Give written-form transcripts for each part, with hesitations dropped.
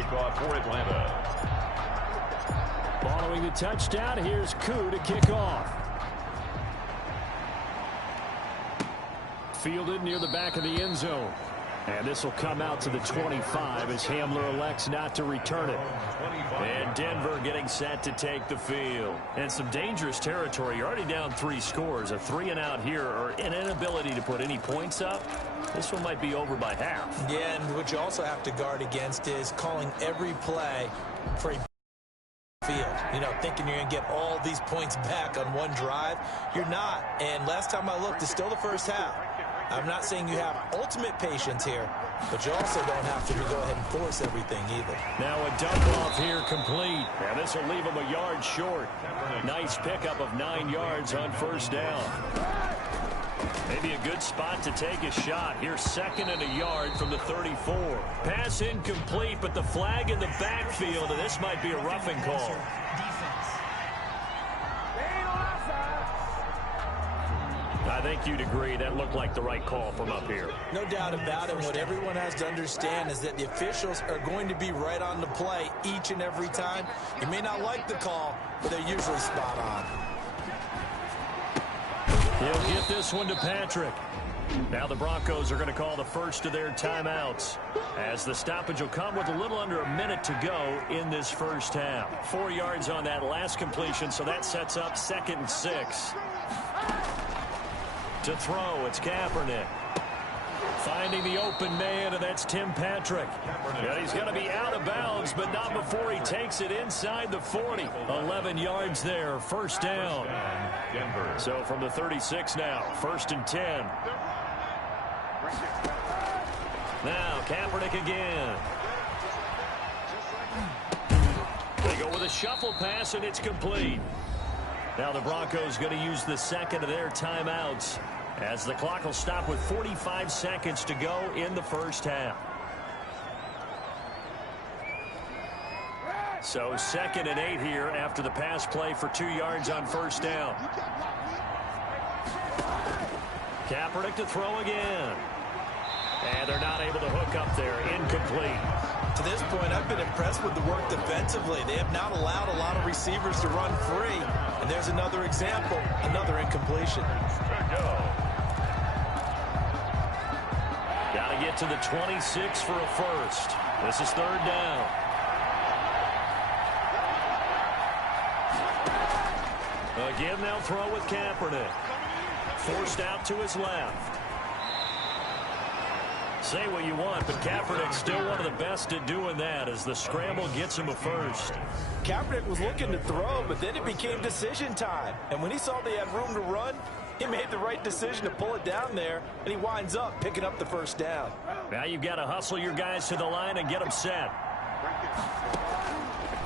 kickoff for Atlanta. Following the touchdown, here's Koo to kick off. Fielded near the back of the end zone. And this will come out to the 25 as Hamler elects not to return it. And Denver getting set to take the field. And some dangerous territory. You're already down 3 scores. A 3-and-out here or an inability to put any points up. This one might be over by half. Yeah, and what you also have to guard against is calling every play for a field. You know, thinking you're going to get all these points back on one drive. You're not. And last time I looked, it's still the first half. I'm not saying you have ultimate patience here, but you also don't have to go ahead and force everything either. Now a dump off here complete. And this will leave him a yard short. Nice pickup of 9 yards on first down. Maybe a good spot to take a shot. Here's 2nd and a yard from the 34. Pass incomplete, but the flag in the backfield, and this might be a roughing call. I think you'd agree that looked like the right call from up here. No doubt about it. What everyone has to understand is that the officials are going to be right on the play each and every time. You may not like the call, but they're usually spot on. He'll get this one to Patrick. Now the Broncos are going to call the first of their timeouts as the stoppage will come with a little under a minute to go in this first half. 4 yards on that last completion, so that sets up 2nd and 6. To throw, it's Kaepernick. Finding the open man, and that's Tim Patrick. And he's going to be out of bounds, but not before he takes it inside the 40. 11 yards there, first down. So from the 36 now, 1st and 10. Now Kaepernick again. They go with a shuffle pass, and it's complete. Now the Broncos going to use the 2nd of their timeouts as the clock will stop with 45 seconds to go in the first half. So 2nd and 8 here after the pass play for 2 yards on first down. Kaepernick to throw again. And they're not able to hook up there. Incomplete. To this point, I've been impressed with the work defensively. They have not allowed a lot of receivers to run free. And there's another example, another incompletion. Got to get to the 26 for a first. This is 3rd down. Again, they'll throw with Kaepernick. Forced out to his left. Say what you want, but Kaepernick's still one of the best at doing that as the scramble gets him a first. Kaepernick was looking to throw, but then it became decision time. And when he saw they had room to run, he made the right decision to pull it down there, and he winds up picking up the first down. Now you've got to hustle your guys to the line and get them set.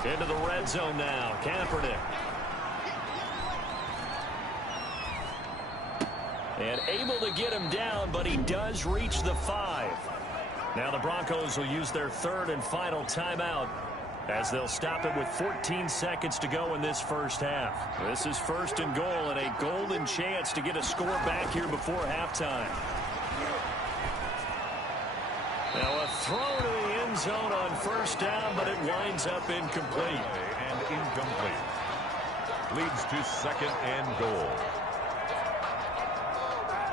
Into the red zone now, Kaepernick. And able to get him down, but he does reach the 5. Now the Broncos will use their 3rd and final timeout as they'll stop it with 14 seconds to go in this first half. This is 1st and goal and a golden chance to get a score back here before halftime. Now a throw to the end zone on first down, but it winds up incomplete. And incomplete. Leads to 2nd and goal.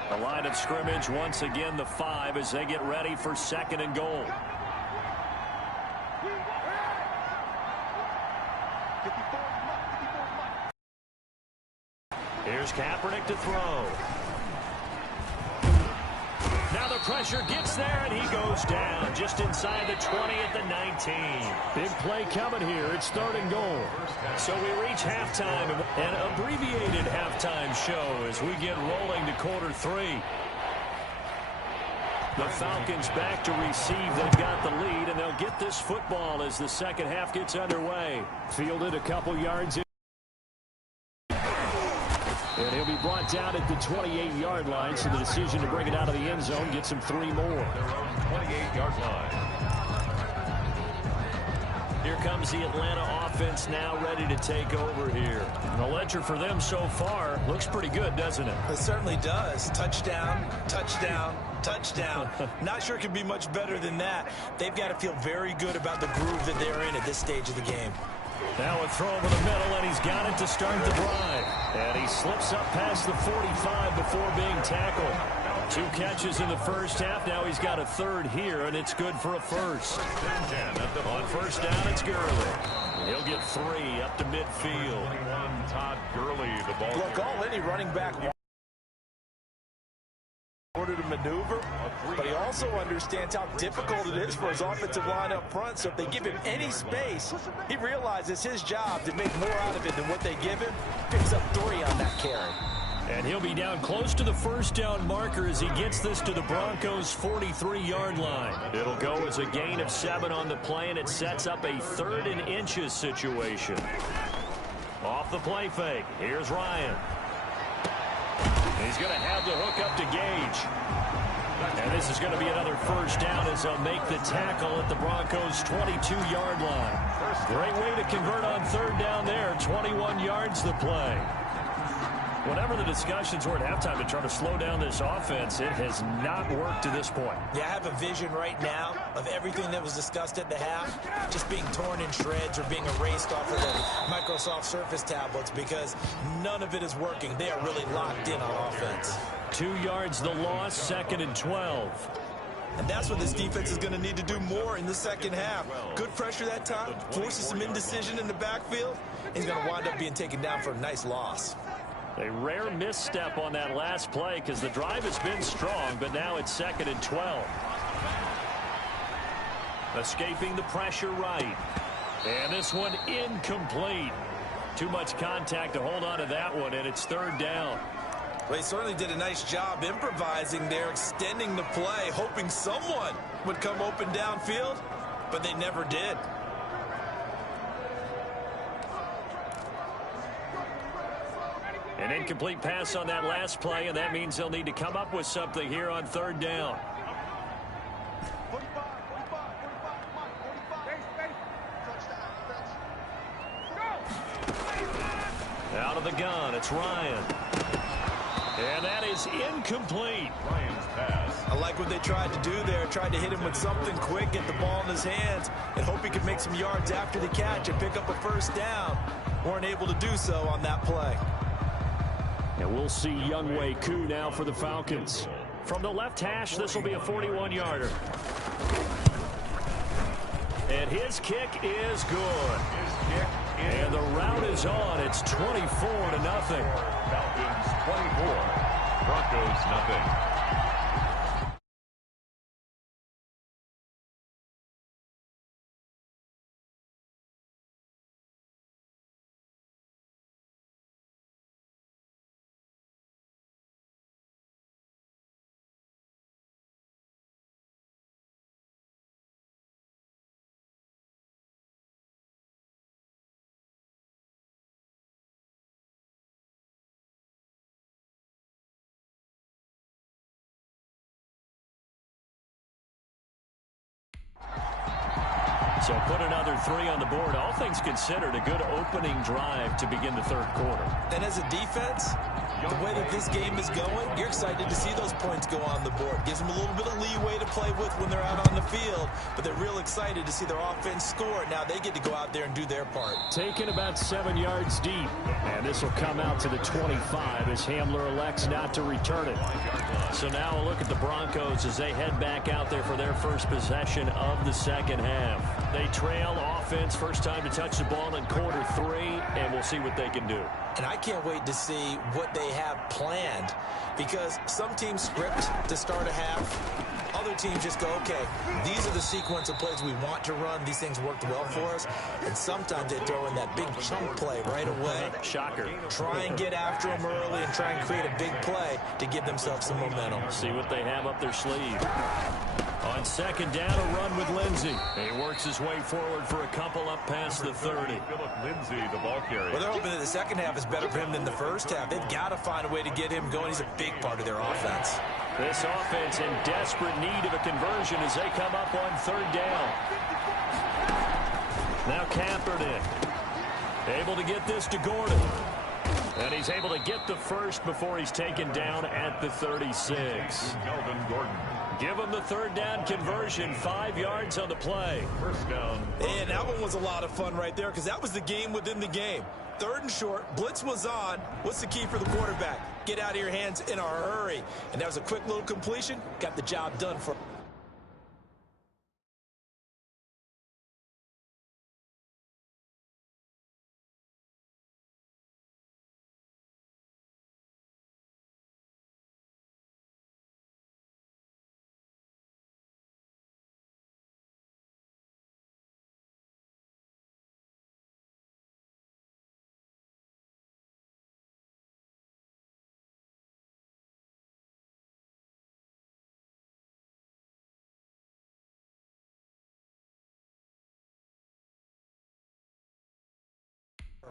The line of scrimmage once again the 5 as they get ready for 2nd and goal. Here's Kaepernick to throw. Now the pressure gets there, and he goes down just inside the 20 at the 19. Big play coming here. It's 3rd and goal. So we reach halftime, an abbreviated halftime show as we get rolling to quarter 3. The Falcons back to receive. They've got the lead, and they'll get this football as the second half gets underway. Fielded a couple yards in. And he'll be brought down at the 28-yard line, so the decision to bring it out of the end zone gets him 3 more. Their own 28-yard line. Here comes the Atlanta offense now ready to take over here. The ledger for them so far looks pretty good, doesn't it? It certainly does. Touchdown, touchdown, touchdown. Not sure it could be much better than that. They've got to feel very good about the groove that they're in at this stage of the game. Now a throw over the middle, and he's got it to start the drive. And he slips up past the 45 before being tackled. 2 catches in the first half. Now he's got a third here, and it's good for a first. On first down, it's Gurley. He'll get 3 up to midfield. Todd Gurley, the ball. Look, all any running back order to maneuver, but he also understands how difficult it is for his offensive line up front. So if they give him any space, he realizes his job to make more out of it than what they give him. Picks up 3 on that carry. And he'll be down close to the first down marker as he gets this to the Broncos' 43-yard line. It'll go as a gain of 7 on the play, and it sets up a 3rd and inches situation. Off the play fake, here's Ryan. He's going to have the hook up to Gage. And this is going to be another first down as they'll make the tackle at the Broncos' 22-yard line. Great way to convert on 3rd down there. 21 yards the play. Whatever the discussions were at halftime to try to slow down this offense, it has not worked to this point. Yeah, I have a vision right now of everything that was discussed at the half just being torn in shreds or being erased off of the Microsoft Surface tablets because none of it is working. They are really locked in on offense. 2 yards the loss, 2nd and 12. And that's what this defense is going to need to do more in the second half. Good pressure that time, forces some indecision in the backfield. He's going to wind up being taken down for a nice loss. A rare misstep on that last play because the drive has been strong, but now it's 2nd and 12. Escaping the pressure right. And this one incomplete. Too much contact to hold on to that one, and it's 3rd down. Well, he certainly did a nice job improvising there, extending the play, hoping someone would come open downfield, but they never did. An incomplete pass on that last play, and that means they'll need to come up with something here on 3rd down. Out of the gun, it's Ryan. And that is incomplete. Ryan's pass. I like what they tried to do there. Tried to hit him with something quick, get the ball in his hands, and hope he could make some yards after the catch and pick up a first down. Weren't able to do so on that play. And we'll see Younghoe Koo now for the Falcons. From the left hash, this will be a 41-yarder. And his kick is good. And the route is on. It's 24-0. Falcons 24, Broncos nothing. So put another 3 on the board. All things considered, a good opening drive to begin the 3rd quarter. And as a defense, the way that this game is going, you're excited to see those points go on the board. Gives them a little bit of leeway to play with when they're out on the field, but they're real excited to see their offense score. Now they get to go out there and do their part. Taken about 7 yards deep. And this will come out to the 25 as Hamler elects not to return it. So now a look at the Broncos as they head back out there for their first possession of the second half. They trail offense, first time to touch the ball in quarter 3, and we'll see what they can do. And I can't wait to see what they have planned, because some teams script to start a half. Other teams just go, okay, these are the sequence of plays we want to run. These things worked well for us. And sometimes they throw in that big chunk play right away. Shocker. Try and get after them early and try and create a big play to give themselves some momentum. See what they have up their sleeve. On second down, a run with Lindsey. He works his way forward for a couple up past the 30. Philip Lindsay, the ball carrier. Well, they're hoping that the second half is better for him than the first half. They've got to find a way to get him going. He's a big part of their offense. This offense in desperate need of a conversion as they come up on 3rd down. Now Kaepernick. Able to get this to Gordon. And he's able to get the first before he's taken down at the 36. Melvin Gordon. Give him the third down conversion, 5 yards on the play. First down. And that one was a lot of fun right there because that was the game within the game. 3rd and short, blitz was on. What's the key for the quarterback? Get out of your hands in a hurry. And that was a quick little completion. Got the job done for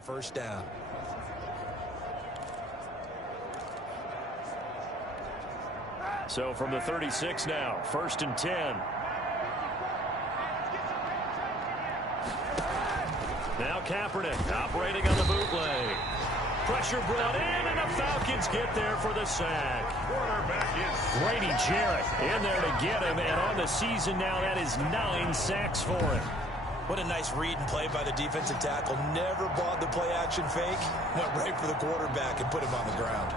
first down. So from the 36 now, 1st and 10. Now Kaepernick operating on the bootleg. Pressure brought in, and the Falcons get there for the sack. Quarterback is Grady Jarrett in there to get him, and on the season now, that is 9 sacks for him. What a nice read and play by the defensive tackle. Never bought the play-action fake. Went right for the quarterback and put him on the ground.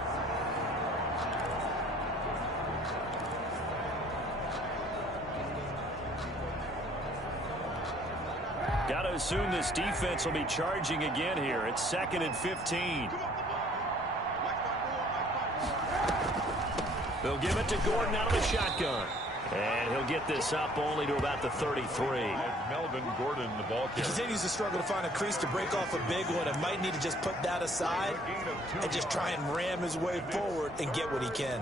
Got to assume this defense will be charging again here. It's 2nd and 15. They'll give it to Gordon out of the shotgun. And he'll get this up only to about the 33. Melvin Gordon, the ball He carrier. continues to struggle to find a crease to break off a big one and might need to just put that aside and just try and ram his way forward and get what he can.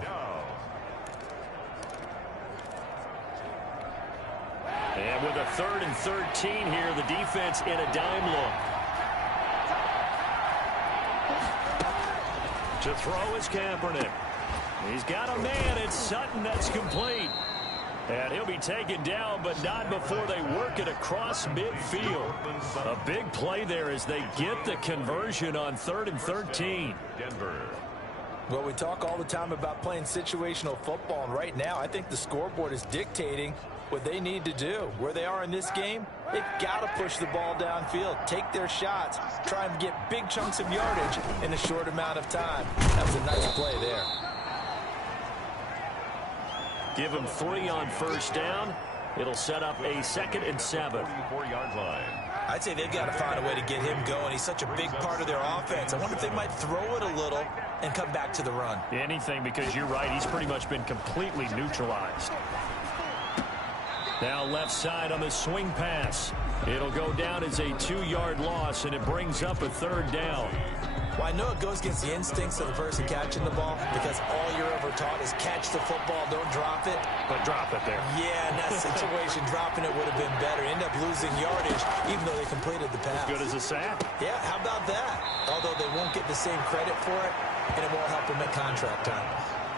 And with a 3rd and 13 here, the defense in a dime look. To throw is Kaepernick. He's got a man. It's Sutton. That's complete. And he'll be taken down, but not before they work it across midfield. A big play there as they get the conversion on 3rd and 13. Denver. Well, we talk all the time about playing situational football, and right now I think the scoreboard is dictating what they need to do. Where they are in this game, they've got to push the ball downfield, take their shots, try and get big chunks of yardage in a short amount of time. That was a nice play there. Give him 3 on 1st down. It'll set up a 2nd and 7. 44-yard line. I'd say they've got to find a way to get him going. He's such a big part of their offense. I wonder if they might throw it a little and come back to the run. Anything, because you're right, he's pretty much been completely neutralized. Now left side on the swing pass. It'll go down as a 2-yard loss, and it brings up a 3rd down. Well, I know it goes against the instincts of the person catching the ball because all you're ever taught is catch the football, don't drop it. But drop it there. Yeah, in that situation, dropping it would have been better. End up losing yardage, even though they completed the pass. Good as a sack. Yeah, how about that? Although they won't get the same credit for it, and it won't help them at contract time.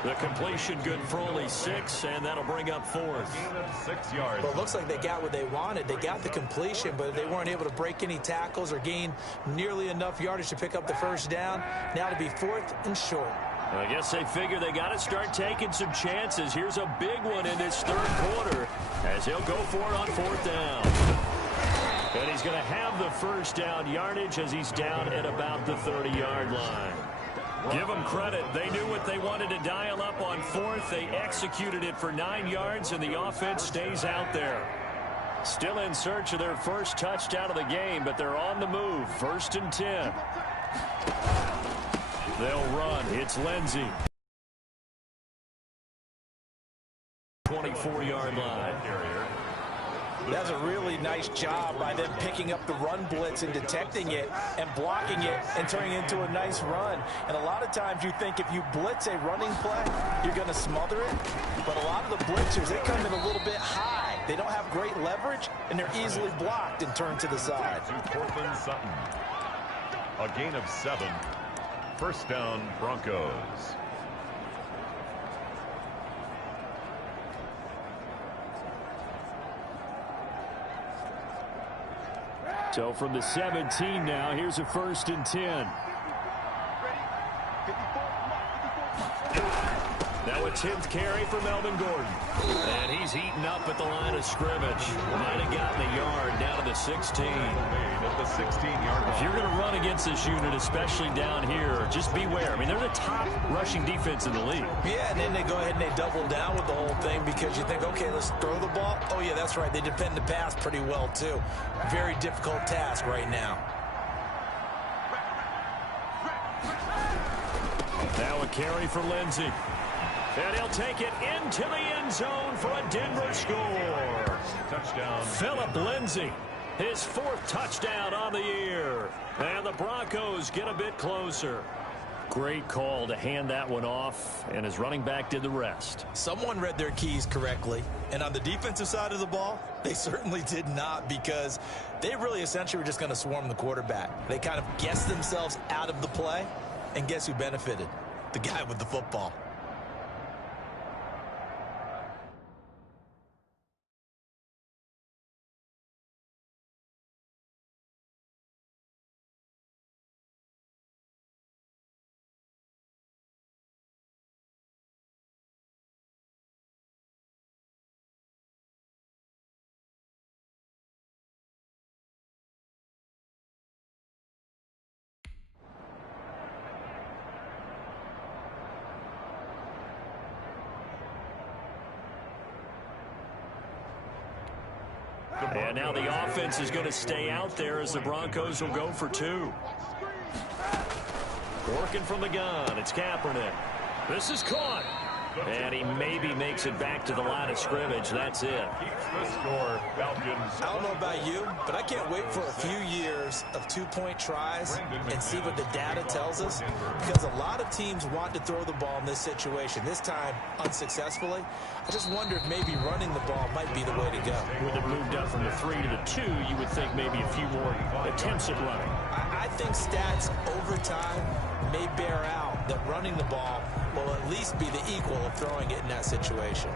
The completion good for only 6, and that'll bring up 4th. Gain of 6 yards. Well, it looks like they got what they wanted. They got the completion, but they weren't able to break any tackles or gain nearly enough yardage to pick up the 1st down. Now to be 4th and short. I guess they figure they got to start taking some chances. Here's a big one in this 3rd quarter as he'll go for it on 4th down. And he's going to have the 1st down yardage as he's down at about the 30-yard line. Give them credit. They knew what they wanted to dial up on 4th. They executed it for 9 yards, and the offense stays out there. Still in search of their first touchdown of the game, but they're on the move. 1st and 10. They'll run. It's Lindsey. 24-yard line. That's a really nice job by them picking up the run blitz and detecting it and blocking it and turning it into a nice run. And a lot of times you think if you blitz a running play, you're going to smother it. But a lot of the blitzers, they come in a little bit high. They don't have great leverage, and they're easily blocked and turned to the side. To Cortland Sutton. A gain of 7. 1st down, Broncos. So from the 17 now, here's a 1st and 10. Now a 10th carry for Melvin Gordon. And he's heating up at the line of scrimmage. Might have gotten a yard down to the 16. At the 16-yard line. If you're going to run against this unit, especially down here, just beware. I mean, they're the top rushing defense in the league. Yeah, and then they go ahead and they double down with the whole thing because you think, okay, let's throw the ball. Oh, yeah, that's right. They defend the pass pretty well, too. Very difficult task right now. Now a carry for Lindsey. And he'll take it into the end zone for a Denver score. Touchdown. Philip Lindsey, his 4th touchdown on the year. And the Broncos get a bit closer. Great call to hand that one off, and his running back did the rest. Someone read their keys correctly, and on the defensive side of the ball, they certainly did not because they really essentially were just going to swarm the quarterback. They kind of guessed themselves out of the play, and guess who benefited? The guy with the football. And now the offense is going to stay out there as the Broncos will go for 2. Working from the gun, it's Kaepernick. This is caught. And he maybe makes it back to the line of scrimmage. That's it. Keeps the score, Falcons. I don't know about you, but I can't wait for a few years of 2-point tries and see what the data tells us. Because a lot of teams want to throw the ball in this situation. This time, unsuccessfully. I just wonder if maybe running the ball might be the way to go. With it moved up from the 3 to the 2, you would think maybe a few more attempts at running. I think stats over time may bear out that running the ball will at least be the equal of throwing it in that situation.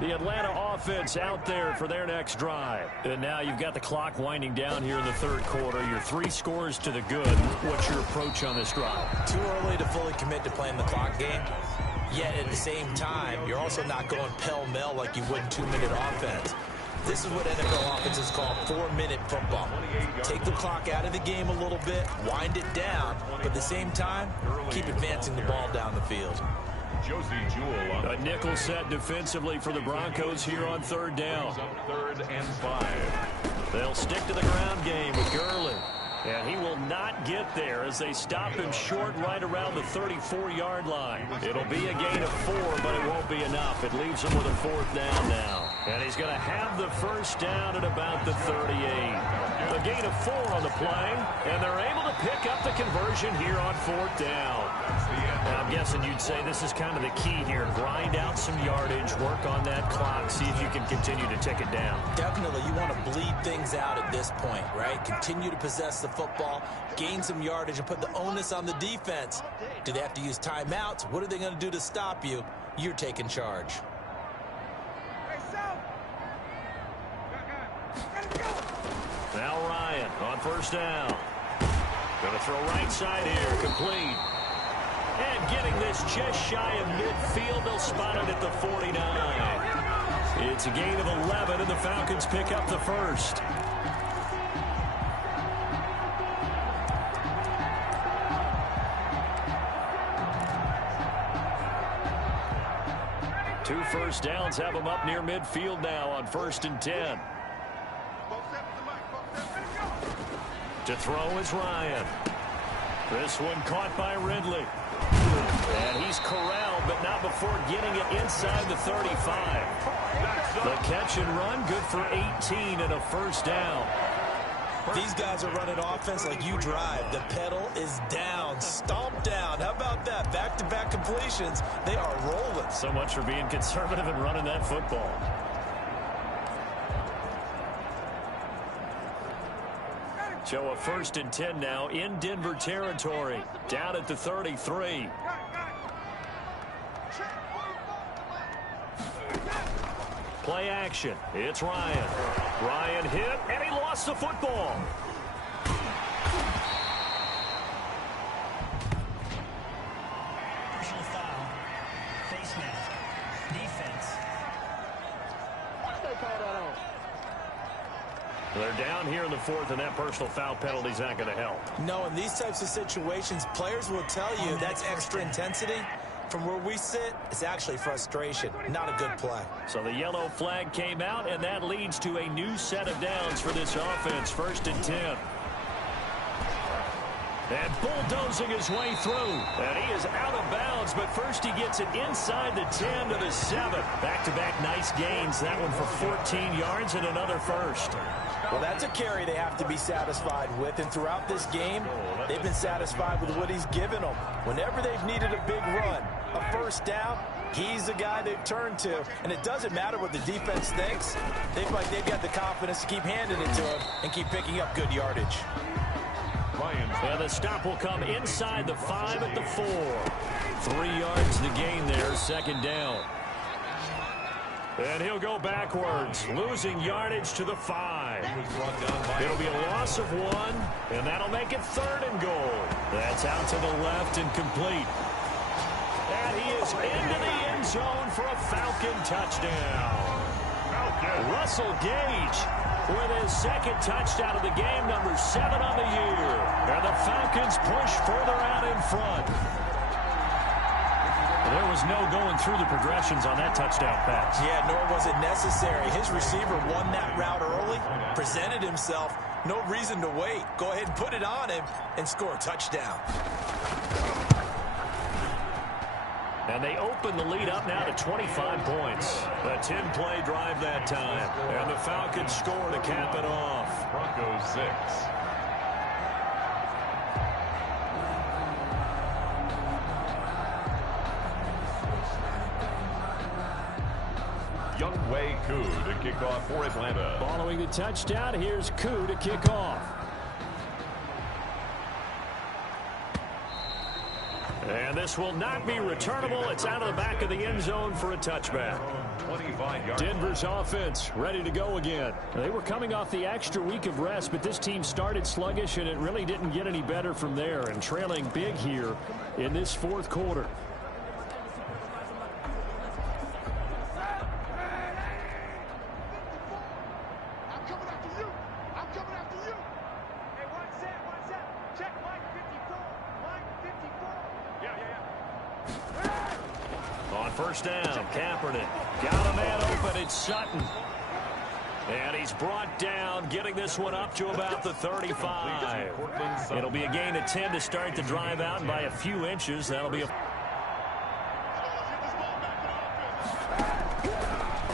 The Atlanta offense out there for their next drive. And now you've got the clock winding down here in the 3rd quarter. You're 3 scores to the good. What's your approach on this drive? Too early to fully commit to playing the clock game. Yet at the same time, you're also not going pell-mell like you would in 2-minute offense. This is what NFL offenses call 4-minute football. Take the clock out of the game a little bit, wind it down, but at the same time, keep advancing the ball down the field. Josie Jewell on A nickel set defensively for the Broncos here on 3rd down. 3rd and 5. They'll stick to the ground game with Gurley. And he will not get there as they stop him short right around the 34-yard line. It'll be a gain of 4, but it won't be enough. It leaves him with a 4th down now. And he's going to have the 1st down at about the 38. A gain of 4 on the play, and they're able to pick up the conversion here on 4th down. And I'm guessing you'd say this is kind of the key here. Grind out some yardage, work on that clock, see if you can continue to tick it down. Definitely, you want to bleed things out at this point, right? Continue to possess the football, gain some yardage, and put the onus on the defense. Do they have to use timeouts? What are they going to do to stop you? You're taking charge. Now Ryan on 1st down. Going to throw right side here, complete. And getting this just shy of midfield, they'll spot it at the 49. It's a gain of 11, and the Falcons pick up the 1st. Two 1st downs have them up near midfield now on 1st and 10. To throw is Ryan. This one caught by Ridley. And he's corralled, but not before getting it inside the 35. The catch and run, good for 18 and a 1st down. These guys are running offense like you drive. The pedal is down, stomp down. How about that? Back-to-back completions. They are rolling. So much for being conservative and running that football. So a 1st and 10 now in Denver territory. Down at the 33. Play action. It's Ryan. Ryan hit, and he lost gets the football. Personal foul. Face mask. Defense. They're down here in the fourth, and that personal foul penalty is not going to help. No, in these types of situations, players will tell you that's extra intensity. From where we sit, it's actually frustration, not a good play. So the yellow flag came out, and that leads to a new set of downs for this offense. 1st and 10. And bulldozing his way through. And he is out of bounds, but first he gets it inside the 10 to the 7. Back-to-back nice gains. That one for 14 yards and another first. Well, that's a carry they have to be satisfied with. And throughout this game, they've been satisfied with what he's given them. Whenever they've needed a big run, a first down, he's the guy they've turned to. And it doesn't matter what the defense thinks. They've got the confidence to keep handing it to him and keep picking up good yardage. And the stop will come inside the 5 at the 4. 3 yards to gain there, 2nd down. And he'll go backwards, losing yardage to the 5. It'll be a loss of 1, and that'll make it 3rd and goal. That's out to the left and complete. And he is into the end zone for a Falcon touchdown. Russell Gage with his 2nd touchdown of the game, number 7 on the year. And the Falcons push further out in front. There was no going through the progressions on that touchdown pass. Yeah, nor was it necessary. His receiver won that route early, presented himself. No reason to wait. Go ahead and put it on him and score a touchdown. And they open the lead up now to 25 points. A 10-play drive that time. And the Falcons score to cap it off. Broncos 6. Younghoe Koo to kick off for Atlanta. Following the touchdown, here's Koo to kick off. And this will not be returnable. It's out of the back of the end zone for a touchback. 25 yards. Denver's offense ready to go again. They were coming off the extra week of rest, but this team started sluggish, and it really didn't get any better from there, and trailing big here in this 4th quarter. First down, Kaepernick. Got a man open, it's Sutton. And he's brought down, getting this one up to about the 35. It'll be a gain of 10 to start the drive out, and by a few inches, that'll be a...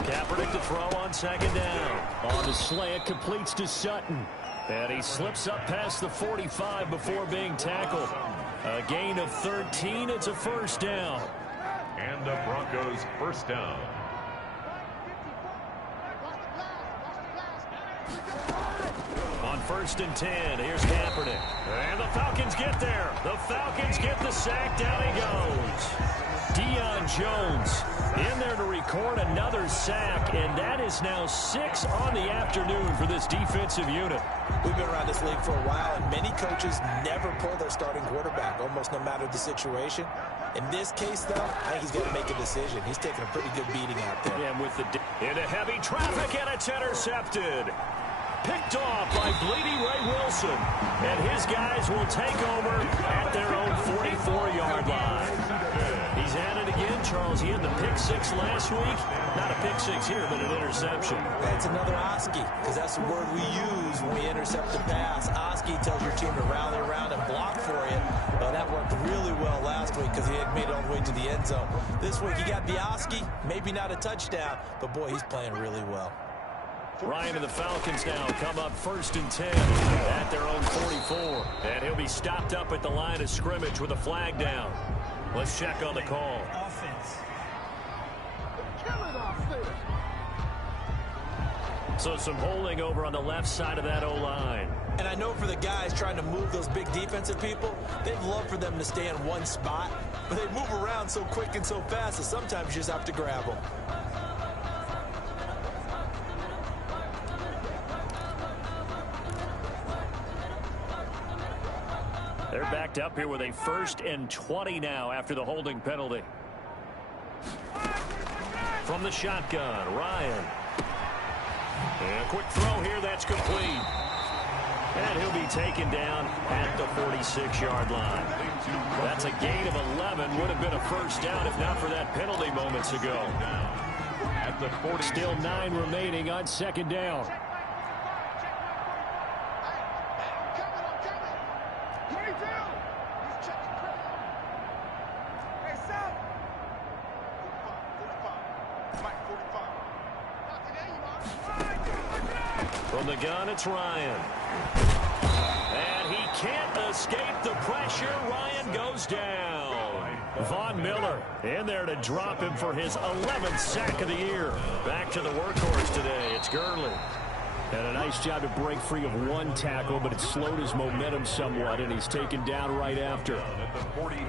Kaepernick to throw on 2nd down. On the slant, completes to Sutton. And he slips up past the 45 before being tackled. A gain of 13, it's a first down. And the Broncos first down. On 1st and 10, here's Kaepernick. And the Falcons get there. The Falcons get the sack. Down he goes. Deion Jones in there to record another sack, and that is now 6 on the afternoon for this defensive unit. We've been around this league for a while, and many coaches never pull their starting quarterback, almost no matter the situation. In this case, though, I think he's going to make a decision. He's taking a pretty good beating out there. And with the into heavy traffic, and it's intercepted. Picked off by Bleedy Ray Wilson. And his guys will take over at their own 44-yard line. He's at it again, Charles. He had the pick 6 last week. Not a pick 6 here, but an interception. It's another Oski, because that's the word we use when we intercept the pass. Oski tells your team to rally around and block for you. Well, that worked really well last week because he had made it all the way to the end zone. This week he got the Oski, maybe not a touchdown, but boy, he's playing really well. Ryan and the Falcons now come up 1st and 10 at their own 44. And he'll be stopped up at the line of scrimmage with a flag down. Let's check on the call. Offense. So some holding over on the left side of that O-line. And I know for the guys trying to move those big defensive people, they'd love for them to stay in one spot, but they move around so quick and so fast that sometimes you just have to grab them. They're backed up here with a 1st and 20 now after the holding penalty. From the shotgun, Ryan. And a quick throw here, that's complete. And he'll be taken down at the 46-yard line. That's a gain of 11. Would have been a first down if not for that penalty moments ago. At the 40. Still 9 remaining on 2nd down. From the gun, it's Ryan. And he can't escape the pressure. Ryan goes down. Von Miller in there to drop him for his 11th sack of the year. Back to the workhorse today. It's Gurley. And a nice job to break free of 1 tackle, but it slowed his momentum somewhat, and he's taken down right after.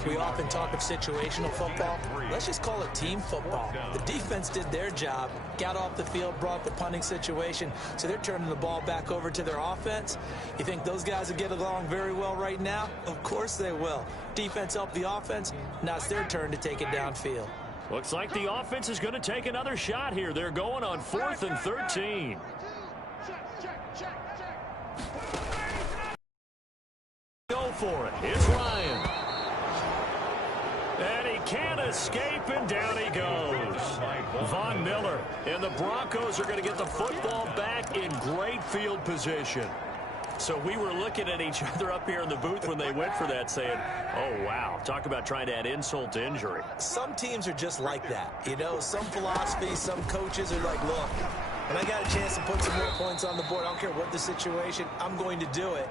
We often talk of situational football. Let's just call it team football. The defense did their job, got off the field, brought the punting situation, so they're turning the ball back over to their offense. You think those guys will get along very well right now? Of course they will. Defense helped the offense. Now it's their turn to take it downfield. Looks like the offense is going to take another shot here. They're going on 4th and 13. Go for it. It's Ryan. And he can't escape, and down he goes. Von Miller. And the Broncos are going to get the football back in great field position. So we were looking at each other up here in the booth when they went for that saying, oh, wow, talk about trying to add insult to injury. Some teams are just like that. You know, some philosophies, some coaches are like, look, when I got a chance to put some more points on the board, I don't care what the situation, I'm going to do it.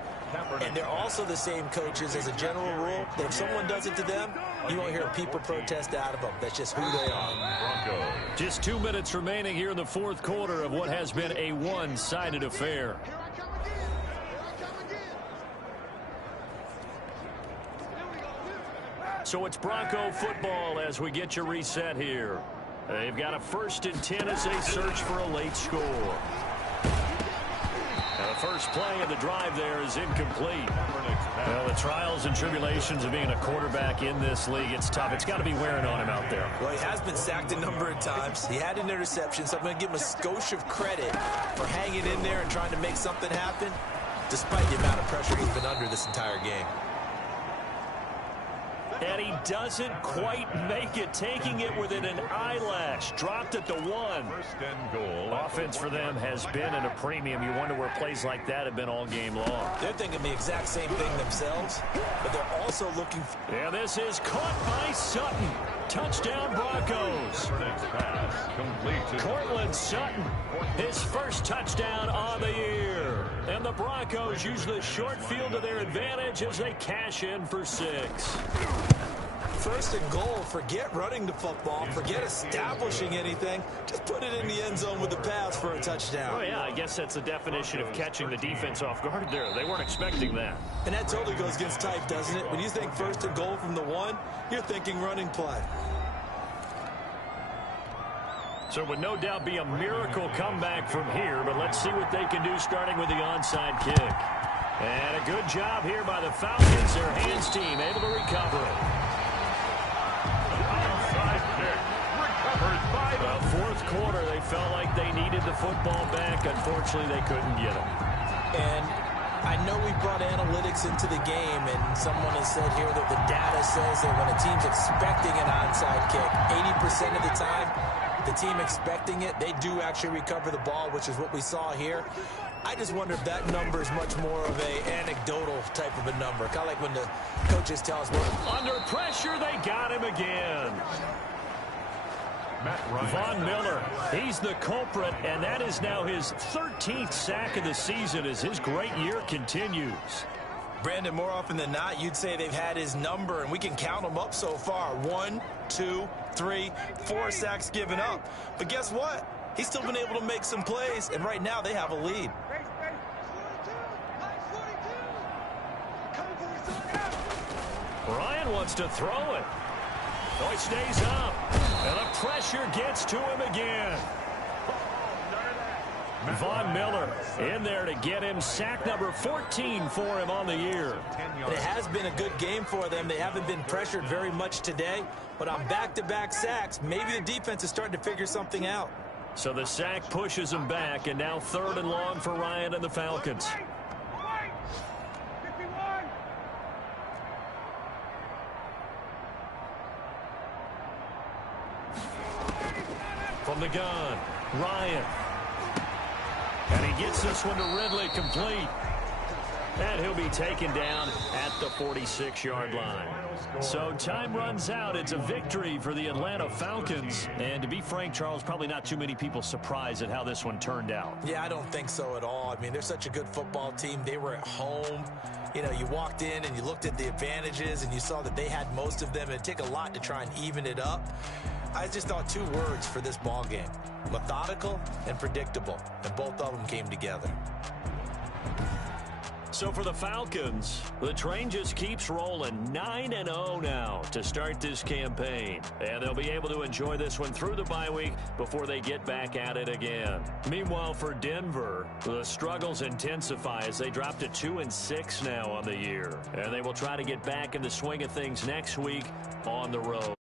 And they're also the same coaches as a general rule that if someone does it to them, you won't hear a people protest out of them. That's just who they are. Just 2 minutes remaining here in the 4th quarter of what has been a one-sided affair. So it's Bronco football as we get you reset here. They've got a 1st and 10 as they search for a late score. Now the first play of the drive there is incomplete. Well, the trials and tribulations of being a quarterback in this league, it's tough. It's got to be wearing on him out there. Well, he has been sacked a number of times. He had an interception, so I'm going to give him a skosh of credit for hanging in there and trying to make something happen, despite the amount of pressure he's been under this entire game. And he doesn't quite make it, taking it within an eyelash. Dropped at the 1. 1st and goal. Offense for them has been at a premium. You wonder where plays like that have been all game long. They're thinking the exact same thing themselves, but they're also looking for... And this is caught by Sutton. Touchdown Broncos. Next pass complete to Cortland Sutton, his first touchdown on the year. And the Broncos use the short field to their advantage as they cash in for 6. 1st and goal. Forget running the football. Forget establishing anything. Just put it in the end zone with the pass for a touchdown. Oh, yeah, I guess that's the definition of catching the defense off guard there. They weren't expecting that. And that totally goes against type, doesn't it? When you think 1st and goal from the 1, you're thinking running play. So it would no doubt be a miracle comeback from here, but let's see what they can do starting with the onside kick. And a good job here by the Falcons. Their hands team able to recover it. onside kick. Recovered by the 4th quarter, they felt like they needed the football back. Unfortunately, they couldn't get it. And I know we brought analytics into the game, and someone has said here that the data says that when a team's expecting an onside kick, 80% of the time, the team expecting it, they do actually recover the ball, which is what we saw here. I just wonder if that number is much more of a anecdotal type of a number. Kind of like when the coaches tell us, well, Under pressure, they got him again. Matt Ryan. Von Miller, he's the culprit, and that is now his 13th sack of the season as his great year continues. Brandon, more often than not, you'd say they've had his number, and we can count them up so far. 1, 2, 3, 4 sacks given up. But guess what? He's still been able to make some plays, and right now they have a lead. Ryan wants to throw it. Oh, he stays up. And the pressure gets to him again. Von Miller in there to get him. Sack number 14 for him on the year. And it has been a good game for them. They haven't been pressured very much today, but on back-to-back sacks, maybe the defense is starting to figure something out. So the sack pushes him back, and now 3rd and long for Ryan and the Falcons. From the gun, Ryan. And he gets this one to Ridley, complete. And he'll be taken down at the 46-yard line. So time runs out. It's a victory for the Atlanta Falcons. And to be frank, Charles, probably not too many people surprised at how this one turned out. Yeah, I don't think so at all. I mean, they're such a good football team. They were at home. You know, you walked in and you looked at the advantages and you saw that they had most of them. It'd take a lot to try and even it up. I just thought 2 words for this ball game: methodical and predictable, and both of them came together. So for the Falcons, the train just keeps rolling. 9-0 now to start this campaign. And they'll be able to enjoy this one through the bye week before they get back at it again. Meanwhile, for Denver, the struggles intensify as they drop to 2-6 now on the year. And they will try to get back in the swing of things next week on the road.